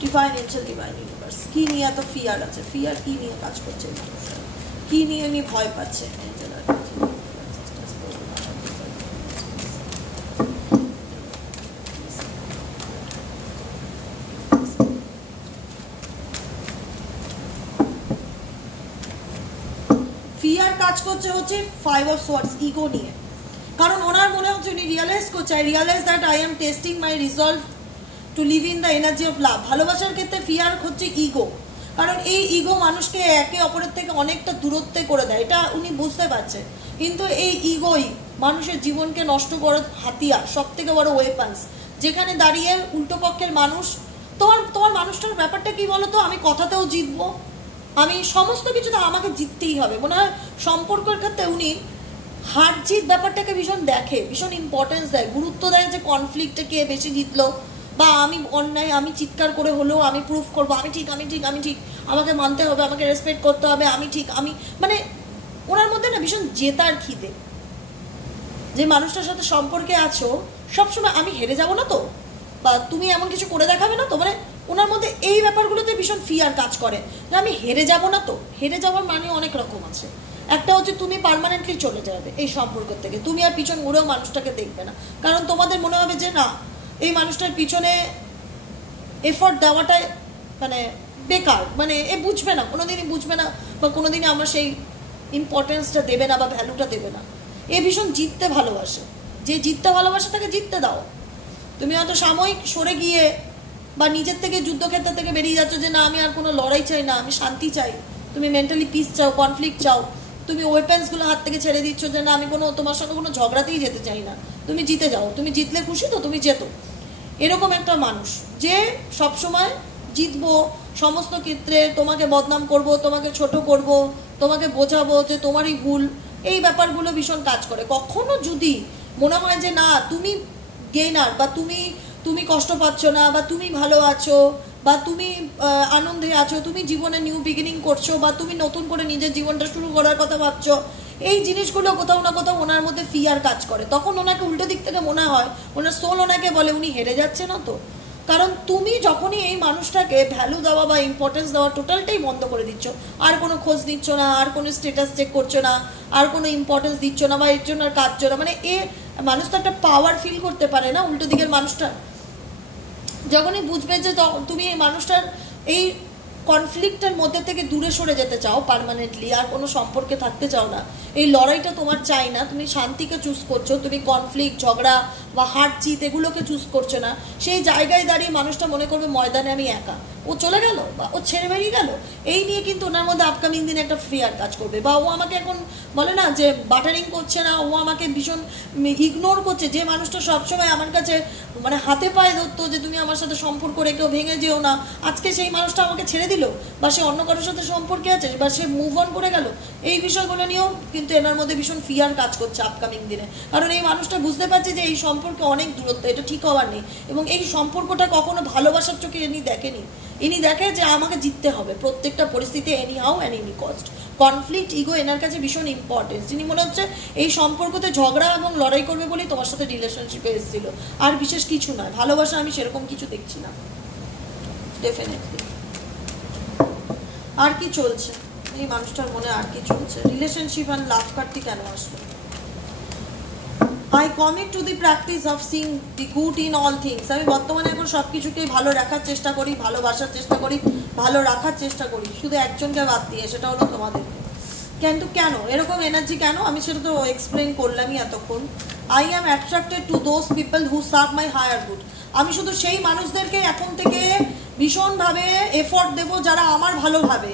ডিভাইন এঞ্জেল, ডিভাইন ইউনিভার্স, কি নিয়ে এত ফিয়ার আছে? ফিয়ার কি নিয়ে কাজ করছে মানুষটা, কি নিয়ে উনি ভয় পাচ্ছে? ফিয়ার কাজ করছে হচ্ছে 5 of Swords, ইগো নিয়ে। কারণ ওনার মনে হচ্ছে উনি রিয়ালাইজ করছে, I realise that I am testing my resolve to live in the energy of love. ভালোবাসার ক্ষেত্রে ফিয়ার হচ্ছে ইগো। কারণ এই ইগো মানুষকে একে অপরের থেকে অনেকটা দূরত্বে করে দেয়, এটা উনি বুঝতে পারছে। কিন্তু এই ইগোই মানুষের জীবনকে নষ্ট করার হাতিয়ার, সব থেকে বড় ওয়েপন্স। যেখানে দাঁড়িয়ে উল্টো পক্ষের মানুষ, তোমার মানুষটার ব্যাপারটা কি বলো তো? আমি কথাতেও জিতবো, আমি সমস্ত কিছুতে আমাকে জিততেই হবে। মনে হয় সম্পর্কের ক্ষেত্রে উনি হার জিত ব্যাপারটাকে ভীষণ দেখে, ভীষণ ইম্পর্টেন্স দেয়, গুরুত্ব দেয় যে কনফ্লিক্টে কে বেশি জিতলো, বা আমি অন্যায়, আমি চিৎকার করে হলেও আমি প্রুফ করবো আমি ঠিক, আমি ঠিক, আমি ঠিক, আমাকে মানতে হবে, আমাকে রেসপেক্ট করতে হবে, আমি ঠিক, আমি মানে ওনার মধ্যে না ভীষণ জেতার খিদে। যে মানুষটার সাথে সম্পর্কে আছো সবসময় আমি হেরে যাব না তো, বা তুমি এমন কিছু করে দেখাবে না তো, মানে ওনার মধ্যে এই ব্যাপারগুলোতে ভীষণ ফিয়ার কাজ করে যে আমি হেরে যাব না তো। হেরে যাওয়ার মানে অনেক রকম আছে। একটা হচ্ছে তুমি পার্মানেন্টলি চলে যাবে এই সম্পর্ক থেকে, তুমি আর পিছন ঘুরেও মানুষটাকে দেখবে না, কারণ তোমাদের মনে হবে যে না এই মানুষটার পিছনে এফোর্ট দেওয়াটাই মানে বেকার, মানে এ বুঝবে না, কোনোদিনই বুঝবে না, বা কোনোদিনই আমরা সেই ইম্পর্টেন্সটা দেবে না বা ভ্যালুটা দেবে না। এ ভীষণ জিততে ভালোবাসে, যে জিততে ভালোবাসে তাকে জিততে দাও। তুমি হয়তো সাময়িক সরে গিয়ে বা নিজের থেকে যুদ্ধক্ষেত্র থেকে বেরিয়ে যাচ্ছ যে না আমি আর কোনো লড়াই চাই না, আমি শান্তি চাই, তুমি মেন্টালি পিস চাও, কনফ্লিক্ট চাও, তুমি ওয়েপেন্সগুলো হাত থেকে ছেড়ে দিচ্ছ যে না আমি কোনো তোমার সঙ্গে কোনো ঝগড়াতেই যেতে চাই না, তুমি জিতে যাও, তুমি জিতলে খুশি তো তুমি যেতো। এরকম একটা মানুষ যে সবসময় জিতবো, সমস্ত ক্ষেত্রে তোমাকে বদনাম করব, তোমাকে ছোট করব, তোমাকে বোঝাবো যে তোমারই ভুল, এই ব্যাপারগুলো ভীষণ কাজ করে। কখনো যদি মনে হয় যে না তুমি গেইনার, বা তুমি কষ্ট পাচ্ছ না, বা তুমি ভালো আছো, বা তুমি আনন্দে আছো, তুমি জীবনে নিউ বিগিনিং করছো, বা তুমি নতুন করে নিজের জীবনটা শুরু করার কথা ভাবছো, এই জিনিসগুলো কোথাও না কোথাও ওনার মধ্যে ফিয়ার কাজ করে। তখন ওনাকে উল্টো দিক থেকে মনে হয়, ওনার সোল ওনাকে বলে উনি হেরে যাচ্ছে না তো। কারণ তুমি যখনই এই মানুষটাকে ভ্যালু দেওয়া বা ইম্পর্টেন্স দেওয়া টোটালটাই বন্ধ করে দিচ্ছ, আর কোনো খোঁজ নিচ্ছ না, আর কোনো স্ট্যাটাস চেক করছো না, আর কোনো ইম্পর্টেন্স দিচ্ছ না, বা এর জন্য আর কাঁদছো না, মানে এ মানুষ তো একটা পাওয়ার ফিল করতে পারে না উল্টো দিকের মানুষটা। যখনই বুঝবে যে তুমি এই মানুষটার এই কনফ্লিক্টের মধ্যে থেকে দূরে সরে যেতে চাও পার্মানেন্টলি, আর কোনো সম্পর্কে থাকতে চাও না, এই লড়াইটা তোমার চাই না, তুমি শান্তিকে চুজ করছো, তুমি কনফ্লিক্ট, ঝগড়া বা হার জিত এগুলোকে চুজ করছো না, সেই জায়গায় দাঁড়িয়ে মানুষটা মনে করবে ময়দানে আমি একা, ও চলে গেল বা ও ছেড়ে বেরিয়ে গেল, এই নিয়ে কিন্তু ওনার মধ্যে আপকামিং দিনে একটা ফিয়ার কাজ করবে। বা ও আমাকে এখন বলে না যে বাটারিং করছে না, ও আমাকে ভীষণ ইগনোর করছে। যে মানুষটা সবসময় আমার কাছে মানে হাতে পায়ে ধরতো যে তুমি আমার সাথে সম্পর্ক রেখেও ভেঙে যেও না, আজকে সেই মানুষটা আমাকে ছেড়ে দিল, বা সে অন্য কারোর সাথে সম্পর্কে আছে, বা সে মুভ অন করে গেল, এই বিষয়গুলো নিয়েও কিন্তু এনার মধ্যে ভীষণ ফিয়ার কাজ করছে আপকামিং দিনে। কারণ এই মানুষটা বুঝতে পারছে যে এই সম্পর্কে অনেক দূরত্ব, এটা ঠিক হওয়ার নেই, এবং এই সম্পর্কটা কখনো ভালোবাসার চোখে ইনি দেখেনি। ইনি দেখে যে আমাকে জিততে হবে প্রত্যেকটা পরিস্থিতি, any how and any cost. Conflict, ego এনার কাছে ভীষণ ইম্পর্টেন্স। যিনি মনে হচ্ছে এই সম্পর্কতে ঝগড়া এবং লড়াই করবে বলেই তোমার সাথে রিলেশনশিপে এসেছিল, আর বিশেষ কিছু নয়। ভালোবাসা আমি সেরকম কিছু দেখছি না ডেফিনেটলি। আর কি চলছে এই মানুষটার মনে, আর কি চলছে? রিলেশনশিপ আর লাভ কার্ডটি কেন আসবে? I commit to the practice of seeing the good in all things. আমি বর্তমানে এখন সব কিছুকেই ভালো রাখার চেষ্টা করি, ভালোবাসার চেষ্টা করি, ভালো রাখার চেষ্টা করি, শুধু একজনকে বাদ দিয়ে, সেটা হলো তোমাদেরকে। কিন্তু কেন এরকম এনার্জি কেন, আমি সেটা তো এক্সপ্লেন করলামই এতক্ষণ। I am attracted to those people who serve my higher good. আমি শুধু সেই মানুষদেরকে এখন থেকে ভীষণভাবে এফোর্ট দেবো যারা আমার ভালো ভাবে,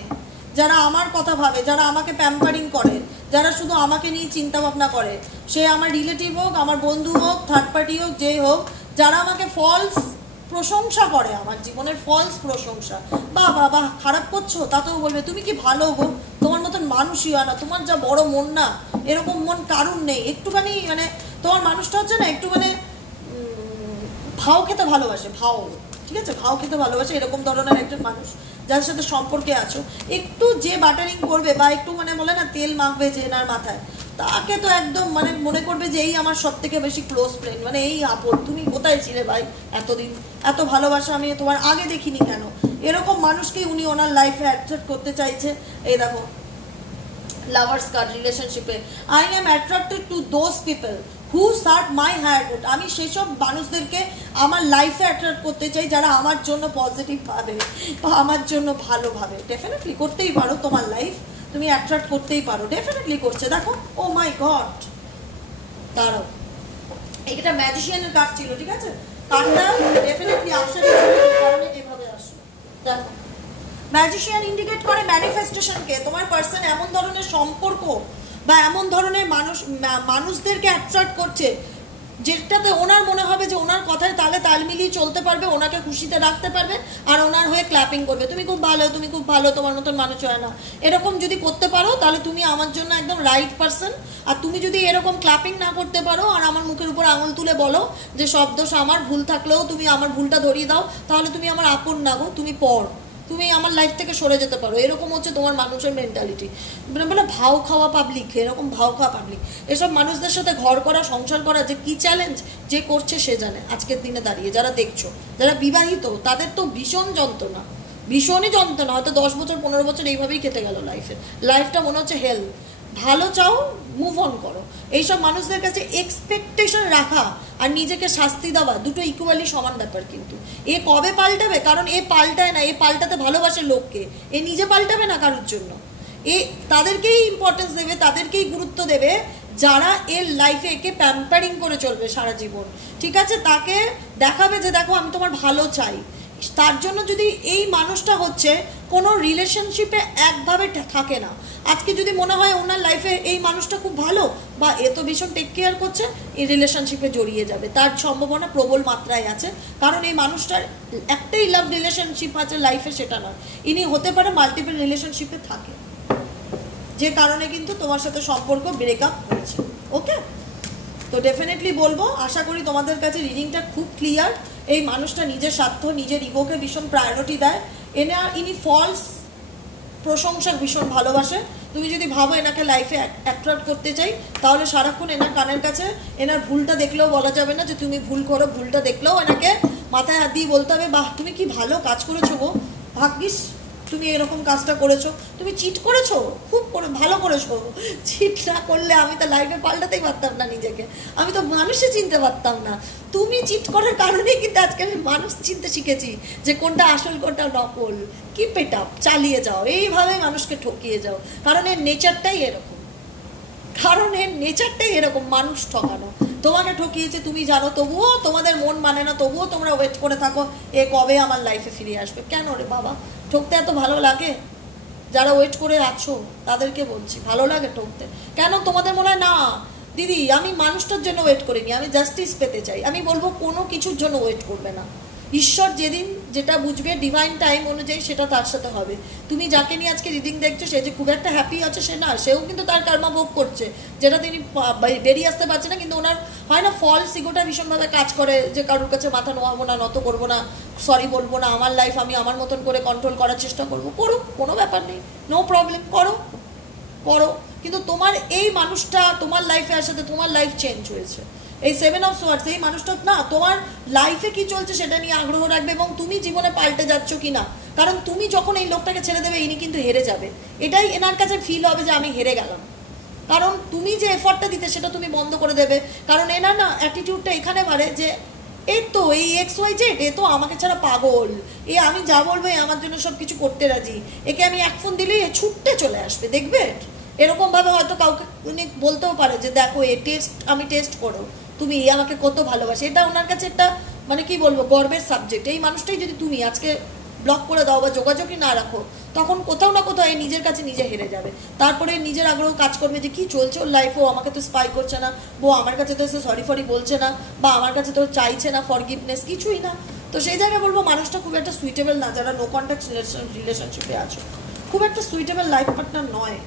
যারা আমার কথা ভাবে, যারা আমাকে প্যাম্পারিং করে, যারা শুধু আমাকে নিয়ে চিন্তা ভাবনা করে, সে আমার রিলেটিভ হোক, আমার বন্ধু হোক, থার্ড পার্টি হোক, যেই হোক, যারা আমাকে ফলস প্রশংসা করে, আমার জীবনের ফলস প্রশংসা, বা বাবা খারাপ করছো, তাতেও বলবে তুমি কি ভালো গো, তোমার মতন মানুষই হয় না, তোমার যা বড় মন না, এরকম মন কারুর নেই। একটুখানি মানে তোমার মানুষটা হচ্ছে না একটু মানে ভাও খেতে ভালোবাসে, ভাও, ঠিক আছে, ভাও খেতে ভালোবাসে, এরকম ধরনের একজন মানুষ যাদের সাথে সম্পর্কে আছো, একটু যে বাটারিং করবে বা একটু মানে বলে না তেল মাখবে যে এনার মাথায়, তাকে তো একদম মানে মনে করবে যে এই আমার সব থেকে বেশি ক্লোজ ফ্রেন্ড, মানে এই আপন, তুমি কোথায় ছিলে ভাই এতদিন, এত ভালোবাসা আমি তোমার আগে দেখিনি কেন। এরকম মানুষকেই উনি ওনার লাইফে অ্যাট্রাক্ট করতে চাইছে। এই দেখো লাভার্স কার্ড রিলেশনশিপে, I am attracted to those people who serve my higher good. আমি সেসব মানুষদেরকে আমার লাইফে অ্যাট্রাক্ট করতে চাই যারা আমার জন্য পজিটিভ ভাবে বা আমার জন্য ভালো ভাবে। ডেফিনেটলি করতেই পারো, তোমার লাইফ তুমি অ্যাট্রাক্ট করতেই পারো, ডেফিনেটলি করছে। দেখো ও মাই গড, দাঁড়াও, এটা ম্যাজিশিয়ানের কাজ ছিল, ঠিক আছে, কার্ডটা ডেফিনেটলি আসার কারণে এভাবে আসলো। দেখো ম্যাজিশিয়ান ইন্ডিকেট করে ম্যানিফেস্টেশনকে। তোমার পার্সন এমন ধরনের সম্পর্ক বা এমন ধরনের মানুষদেরকে অ্যাট্রাক্ট করছে যেটাতে ওনার মনে হবে যে ওনার কথায় তালে তাল মিলিয়ে চলতে পারবে, ওনাকে খুশিতে রাখতে পারবে, আর ওনার হয়ে ক্ল্যাপিং করবে, তুমি খুব ভালো, তুমি খুব ভালো, তোমার মতন মানুষ হয় না। এরকম যদি করতে পারো তাহলে তুমি আমার জন্য একদম রাইট পারসন। আর তুমি যদি এরকম ক্ল্যাপিং না করতে পারো আর আমার মুখের উপর আঙুল তুলে বলো যে সব দোষ আমার, ভুল থাকলেও তুমি আমার ভুলটা ধরিয়ে দাও, তাহলে তুমি আমার আপন না গো, তুমি পর, তুমি আমার লাইফ থেকে সরে যেতে পারো। এরকম হচ্ছে তোমার মানুষের মেন্টালিটি। মানে বলে ভাও খাওয়া পাবলিক, এরকম ভাও খাওয়া পাবলিক। এসব মানুষদের সাথে ঘর করা, সংসার করা যে কি চ্যালেঞ্জ, যে করছে সে জানে। আজকের দিনে দাঁড়িয়ে যারা দেখছো, যারা বিবাহিত, তাদের তো ভীষণ যন্ত্রণা, ভীষণই যন্ত্রণা। হয়তো 10 বছর 15 বছর এইভাবেই কেটে গেল লাইফটা মনে হচ্ছে হেল। ভালো চাও, মুভ অন করো। এইসব মানুষদের কাছে এক্সপেকটেশন রাখা আর নিজেকে শাস্তি দেওয়া দুটো ইকুয়ালি সমান ব্যাপার। কিন্তু এ কবে পাল্টাবে? কারণ এ পাল্টায় না, এ পাল্টাতে ভালোবাসে লোককে, এ নিজে পাল্টাবে না কারোর জন্য। এ তাদেরকেই ইম্পর্টেন্স দেবে, তাদেরকেই গুরুত্ব দেবে যারা এর লাইফে একে প্যাম্পারিং করে চলবে সারা জীবন। ঠিক আছে, তাকে দেখাবে যে দেখো আমি তোমার ভালো চাই। তার জন্য যদি এই মানুষটা হচ্ছে কোনো রিলেশনশিপে একভাবে থাকে না, আজকে যদি মনে হয় ওনার লাইফে এই মানুষটা খুব ভালো বা এ তো ভীষণ টেক কেয়ার করছে, এই রিলেশনশিপে জড়িয়ে যাবে, তার সম্ভাবনা প্রবল মাত্রায় আছে। কারণ এই মানুষটার একটাই লাভ রিলেশনশিপ আছে লাইফে, সেটা নয়। ইনি হতে পারে মাল্টিপল রিলেশনশিপে থাকে, যে কারণে কিন্তু তোমার সাথে সম্পর্ক ব্রেকআপ হয়েছে। ওকে, তো ডেফিনেটলি বলবো, আশা করি তোমাদের কাছে রিডিংটা খুব ক্লিয়ার। এই মানুষটা নিজের স্বার্থ, নিজের ইগোকে ভীষণ প্রায়োরিটি দেয়। ইনি ফলস প্রশংসা ভীষণ ভালোবাসে। তুমি যদি ভাবো এনাকে লাইফে অ্যাট্রাক্ট করতে চাই, তাহলে সারাক্ষণ এনার কানের কাছে এনার ভুলটা দেখলেও বলা যাবে না যে তুমি ভুল করো, ভুলটা দেখলেও এনাকে মাথায় হাত দিয়ে বলতে হবে বাহ তুমি কি ভালো কাজ করেছো গো, ভাগ্যিস তুমি এরকম কাজটা করেছো, তুমি চিট করেছো, খুব করে ভালো করেছো। চিট না করলে আমি তো লাইফে পাল্টাতেই পারতাম না নিজেকে, আমি তো মানুষে চিনতে পারতাম না। তুমি চিট করার কারণেই কিন্তু আজকে আমি মানুষ চিনতে শিখেছি, যে কোনটা আসল কোনটা নকল। কিপ ইট আপ, চালিয়ে যাও, এইভাবেই মানুষকে ঠকিয়ে যাও। কারণ এর নেচারটাই এরকম, মানুষ ঠকানো। তোমাকে ঠকিয়েছে তুমি জানো, তবুও তোমাদের মন মানে না, তবুও তোমরা ওয়েট করে থাকো এ কবে আমার লাইফে ফিরে আসবে। কেন রে বাবা, ঠকতে এত ভালো লাগে? যারা ওয়েট করে আছো তাদেরকে বলছি, ভালো লাগে ঠকতে? কেন তোমাদের মনে হয় না দিদি আমি মানুষটার জন্য ওয়েট করিনি, আমি জাস্টিস পেতে চাই? আমি বলবো কোনো কিছুর জন্য ওয়েট করবে না। ঈশ্বর যেদিন যেটা বুঝবে ডিভাইন টাইম অনুযায়ী সেটা তার সাথে হবে। তুমি যাকে নিয়ে আজকে রিডিং দেখছো সে যে খুব একটা হ্যাপি আছে সে না, সেও কিন্তু তার কর্মা ভোগ করছে, যেটা তিনি বেরিয়ে আসতে পারছে না। কিন্তু ওনার হয় না ফলস ইগোটা ভীষণভাবে কাজ করে, যে কারোর কাছে মাথা নোয়াবো না, নত করবো না, সরি বলবো না, আমার লাইফ আমি আমার মতন করে কন্ট্রোল করার চেষ্টা করবো। করো, কোনো ব্যাপার নেই, নো প্রবলেম, করো। কিন্তু তোমার এই মানুষটা তোমার লাইফে আসাতে তোমার লাইফ চেঞ্জ হয়েছে। এই 7 অফ সোয়ার্ডস, এই মানুষটা না তোমার লাইফে কি চলছে সেটা নিয়ে আগ্রহ রাখবে, এবং তুমি জীবনে পাল্টে যাচ্ছ কি না। কারণ তুমি যখন এই লোকটাকে ছেড়ে দেবে, ইনি কিন্তু হেরে যাবে, এটাই এনার কাছে ফিল হবে যে আমি হেরে গেলাম। কারণ তুমি যে এফর্টটা দিতে সেটা তুমি বন্ধ করে দেবে। কারণ এনার না অ্যাটিটিউডটা এখানে বাড়ে যে এই তো এই XYZ, এ তো আমাকে ছাড়া পাগল, এ আমি যা বলবো আমার জন্য সব কিছু করতে রাজি, একে আমি এক ফোন দিলেই ছুটতে চলে আসবে, দেখবে। এরকমভাবে হয়তো কাউকে উনি বলতেও পারে যে দেখো আমি টেস্ট করো, তুমি আমাকে কত ভালোবাসে। এটা ওনার কাছে একটা মানে কি বলবো গর্বের সাবজেক্ট। এই মানুষটাই যদি তুমি আজকে ব্লক করে দাও বা যোগাযোগই না রাখো, তখন কোথাও না কোথাও এই নিজের কাছে নিজে হেরে যাবে। তারপরে নিজের আগ্রহ কাজ করবে যে কি চলছে ওর লাইফে, ও আমাকে তো স্পাই করছে না, ও আমার কাছে তো এসে সরি বলছে না, বা আমার কাছে তো চাইছে না ফরগিভনেস, কিছুই না। তো সেই জায়গায় বলবো মানুষটা খুব একটা সুইটেবল না। যারা নো কন্ট্যাক্ট রিলেশনশিপে আছো, খুব একটা সুইটেবল লাইফ পার্টনার নয়।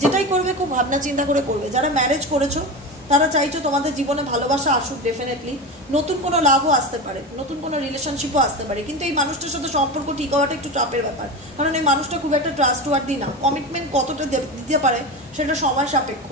যেটাই করবে খুব ভাবনা চিন্তা করে করবে। যারা ম্যারেজ করেছো তারা চাইছো তোমাদের জীবনে ভালোবাসা আসুক, ডেফিনেটলি নতুন কোনো লাভও আসতে পারে, নতুন কোনো রিলেশনশিপও আসতে পারে। কিন্তু এই মানুষটার সাথে সম্পর্ক ঠিক হওয়াটা একটু চাপের ব্যাপার, কারণ এই মানুষটা খুব একটা ট্রাস্টওয়ার্দি না। কমিটমেন্ট কতটা দিতে পারে সেটা সময় সাপেক্ষ,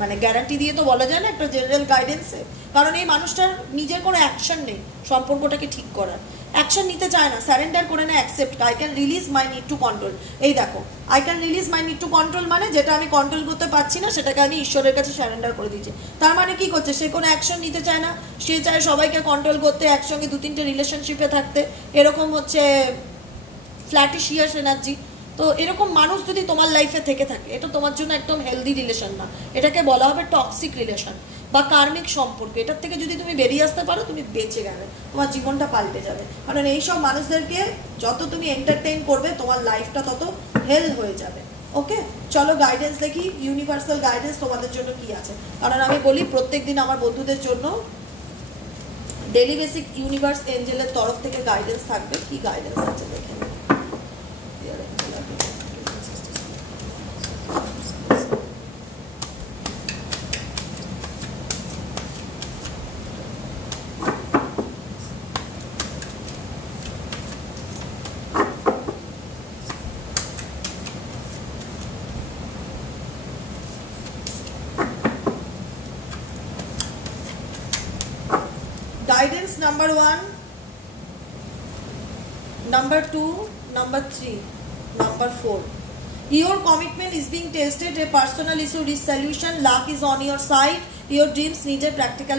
মানে গ্যারান্টি দিয়ে তো বলা যায় না, একটা জেনারেল গাইডেন্সে। কারণ এই মানুষটার নিজের কোনো অ্যাকশন নেই সম্পর্কটাকে ঠিক করার, অ্যাকশন নিতে চায় না, স্যারেন্ডার করে না, accept, I can release my need to control. এই দেখো, I can release my need to control মানে যেটা আমি কন্ট্রোল করতে পারছি না সেটাকে আমি ঈশ্বরের কাছে স্যারেন্ডার করে দিচ্ছি। তার মানে কি করছে, সে কোনো অ্যাকশন নিতে চায় না, সে চায় সবাইকে কন্ট্রোল করতে, একসঙ্গে 2-3টে রিলেশনশিপে থাকতে। এরকম হচ্ছে ফ্ল্যাটিশিয়াস এনার্জি। তো এরকম মানুষ যদি তোমার লাইফে থেকে থাকে, এটা তোমার জন্য একদম হেলদি রিলেশন না, এটাকে বলা হবে টক্সিক রিলেশন বা কার্মিক সম্পর্ক। এটার থেকে যদি তুমি বেরিয়ে আসতে পারো, তুমি বেঁচে গেলে, তোমার জীবনটা পাল্টে যাবে। কারণ এইসব মানুষদেরকে যত তুমি এন্টারটেইন করবে, তোমার লাইফটা তত হেল হয়ে যাবে। ওকে, চলো গাইডেন্স দেখি, ইউনিভার্সাল গাইডেন্স তোমাদের জন্য কি আছে। কারণ আমি বলি প্রত্যেক দিন আমার বন্ধুদের জন্য ডেলি বেসিক ইউনিভার্স এঞ্জেলের তরফ থেকে গাইডেন্স থাকবে। কি গাইডেন্স আছে দেখে guidance number 1, number 2, number 3, number 4. Your commitment is being tested, a personal issue resolution, luck is on your side, your dreams need a practical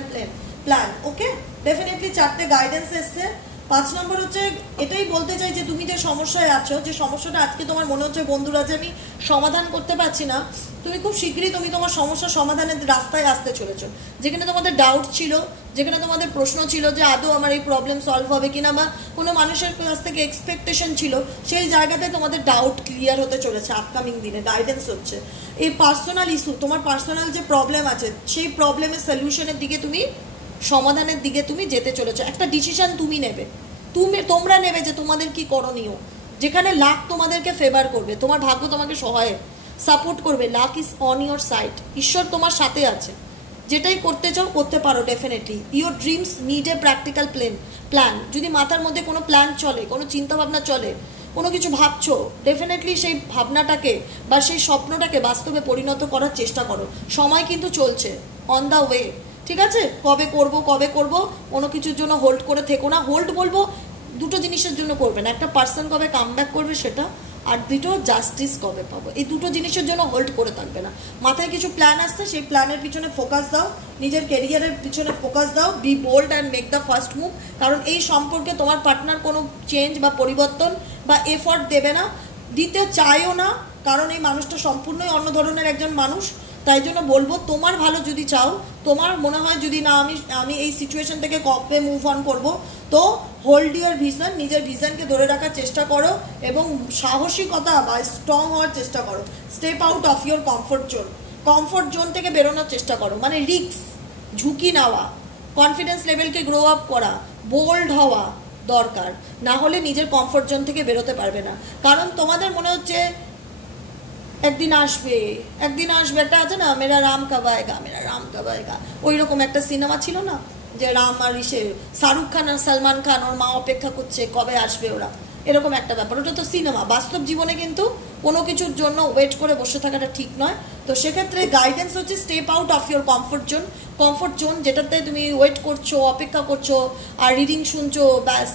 plan. Okay, definitely চারটে গাইডেন্স এসছে। 5 নম্বর হচ্ছে এটাই বলতে চাই যে তুমি যে সমস্যায় আছো, যে সমস্যাটা আজকে তোমার মনে হচ্ছে বন্ধুরা যে আমি সমাধান করতে পারছি না, তুমি খুব শীঘ্রই তুমি তোমার সমস্যা সমাধানের রাস্তায় আসতে চলেছো। যেখানে তোমাদের ডাউট ছিল, যেখানে তোমাদের প্রশ্ন ছিল যে আদৌ আমার এই প্রবলেম সলভ হবে কিনা, বা কোনো মানুষের কাছ থেকে এক্সপেকটেশন ছিল, সেই জায়গাতে তোমাদের ডাউট ক্লিয়ার হতে চলেছে আপকামিং দিনে। গাইডেন্স হচ্ছে এই পার্সোনাল ইস্যু, তোমার পার্সোনাল যে প্রবলেম আছে সেই প্রবলেমের সলিউশনের দিকে তুমি, সমাধানের দিকে তুমি যেতে চলেছো। একটা ডিসিশন তুমি নেবে, তোমরা নেবে যে তোমাদের কি করণীয়। যেখানে লাক তোমাদেরকে ফেভার করবে, তোমার ভাগ্য তোমাকে সহায় সাপোর্ট করবে, lakh is on your side, ঈশ্বর তোমার সাথে আছে। যেটাই করতে চাও করতে পারো definitely. Your dreams need a practical plan. যদি মাথার মধ্যে কোনো প্ল্যান চলে, কোনো চিন্তাভাবনা চলে, কোনো কিছু ভাবছো, ডেফিনেটলি সেই ভাবনাটাকে বা সেই স্বপ্নটাকে বাস্তবে পরিণত করার চেষ্টা করো। সময় কিন্তু চলছে, অন দ্য ওয়ে, ঠিক আছে? কবে করব কোনো কিছুর জন্য হোল্ড করে থেকো না। হোল্ড বলবো দুটো জিনিসের জন্য করবে না, একটা পার্সন কবে কামব্যাক করবে সেটা, আর দুটো জাস্টিস কবে পাবো, এই দুটো জিনিসের জন্য হোল্ড করে থাকবে না। মাথায় কিছু প্ল্যান আসছে, সেই প্ল্যানের পিছনে ফোকাস দাও, নিজের কেরিয়ারের পিছনে ফোকাস দাও, be bold and make the first move. কারণ এই সম্পর্কে তোমার পার্টনার কোনো চেঞ্জ বা পরিবর্তন বা এফর্ট দেবে না, দিতে চায়ও না, কারণ এই মানুষটা সম্পূর্ণই অন্য ধরনের একজন মানুষ। তাই জন্য বলবো তোমার ভালো যদি চাও, তোমার মনে হয় যদি না আমি এই সিচুয়েশন থেকে কবে মুভ অন করবো, তো হোল্ড ইউর ভিশন, নিজের ভিশনকে ধরে রাখার চেষ্টা করো এবং সাহসিকতা বা স্ট্রং হওয়ার চেষ্টা করো। Step out of your comfort zone থেকে বেরোনোর চেষ্টা করো, মানে রিস্ক, ঝুঁকি নেওয়া, কনফিডেন্স লেভেলকে গ্রো আপ করা, বোল্ড হওয়া দরকার। না হলে নিজের কমফোর্ট জোন থেকে বেরোতে পারবে না। কারণ তোমাদের মনে হচ্ছে একদিন আসবে, একটা আছে না, মেরা রাম কব আয়েগা, ওই রকম একটা সিনেমা ছিল না, যে রাম আর শাহরুখ খান আর সালমান খান, ওর মা অপেক্ষা করছে কবে আসবে ওরা, এরকম একটা ব্যাপার। ওটা তো সিনেমা, বাস্তব জীবনে কিন্তু কোনো কিছুর জন্য ওয়েট করে বসে থাকাটা ঠিক নয়। তো সেক্ষেত্রে গাইডেন্স হচ্ছে step out of your comfort zone, যেটাতে তুমি ওয়েট করছো, অপেক্ষা করছো আর রিডিং শুনছো, ব্যাস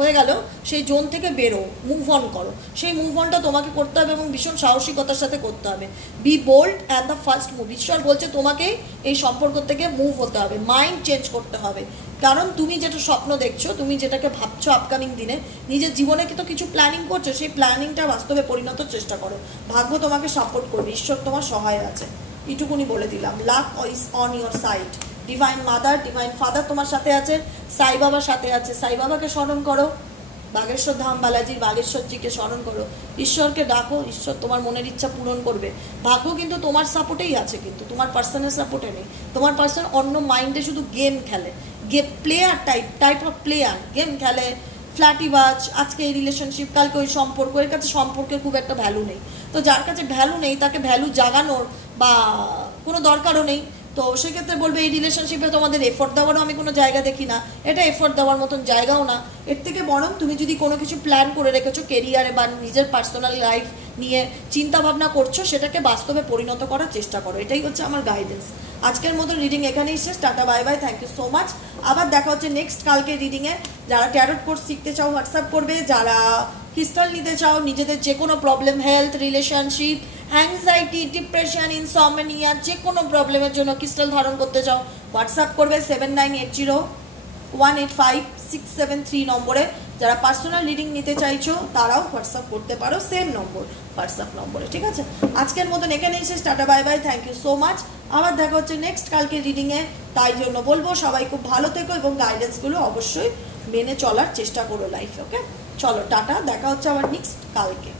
হয়ে গেল, সেই জোন থেকে বেরো, মুভ অন করো। সেই মুভ অনটা তোমাকে করতে হবে এবং ভীষণ সাহসিকতার সাথে করতে হবে। Be bold and the first move. ঈশ্বর বলছে তোমাকে এই সম্পর্ক থেকে মুভ হতে হবে, মাইন্ড চেঞ্জ করতে হবে। কারণ তুমি যেটা স্বপ্ন দেখছো, তুমি যেটাকে ভাবছো আপকামিং দিনে, নিজের জীবনে তো কিছু প্ল্যানিং করছো, সেই প্ল্যানিংটা বাস্তবে পরিণত চেষ্টা করো। ভাগ্য তোমাকে সাপোর্ট করবে, ঈশ্বর তোমার সহায় আছে, এটুকুনি বলে দিলাম। Lakh is on your side. Divine mother, divine father তোমার সাথে আছে, সাই বাবার সাথে আছে, সাই বাবাকে স্মরণ করো, বাগেশ্বর ধাম বালাজির বাগেশ্বরজিকে স্মরণ করো, ঈশ্বরকে ডাকো, ঈশ্বর তোমার মনের ইচ্ছা পূরণ করবে। ভাগ্য কিন্তু তোমার সাপোর্টেই আছে, কিন্তু তোমার পার্সনের সাপোর্টে নেই। তোমার পার্সন অন্য মাইন্ডে শুধু গেম খেলে, player type of player, game খেলে, ফ্ল্যাটিবাজ, আজকে এই রিলেশনশিপ, কালকে ওই সম্পর্ক, এর কাছে সম্পর্কের খুব একটা ভ্যালু নেই। তো যার কাছে ভ্যালু নেই তাকে ভ্যালু জাগানোর বা কোনো দরকারও নেই। তো সেক্ষেত্রে বলবে এই রিলেশনশিপে তোমাদের এফোর্ট দেওয়ারও আমি কোনো জায়গা দেখি না, এটা এফোর্ট দেওয়ার মতন জায়গাও না। এর থেকে বরং তুমি যদি কোনো কিছু প্ল্যান করে রেখেছো কেরিয়ারে বা নিজের পার্সোনাল লাইফ নিয়ে চিন্তা ভাবনা করছো, সেটাকে বাস্তবে পরিণত করার চেষ্টা করো। এটাই হচ্ছে আমার গাইডেন্স। আজকের মতো রিডিং এখানেই শেষ। Tata, bye bye, thank you so much. আবার দেখা হচ্ছে নেক্সট কালকে রিডিংয়ে। যারা ট্যারোট কোর্স শিখতে চাও হোয়াটসঅ্যাপ করবে, যারা ক্রিস্টাল নিতে চাও, নিজেদের যে কোনো problem, health, relationship, anxiety, depression, insomnia, যে কোনো প্রবলেমের জন্য ক্রিস্টাল ধারণ করতে চাও, হোয়াটসঅ্যাপ করবে 7980185673 নম্বরে। যারা পার্সোনাল রিডিং নিতে চাইছো তারাও হোয়াটসঅ্যাপ করতে পারো, সেম নম্বর হোয়াটসঅ্যাপ নম্বরে, ঠিক আছে? আজকের মতন এখানেই শেষ। Tata, bye bye, thank you so much. আবার দেখা হচ্ছে নেক্সট কালকে রিডিংয়ে। তাই জন্য বলবো সবাই খুব ভালো থেকো এবং গাইডেন্সগুলো অবশ্যই মেনে চলার চেষ্টা করো লাইফে, ওকে? চলো টাটা, দেখা হচ্ছে আবার নেক্সট কালকে।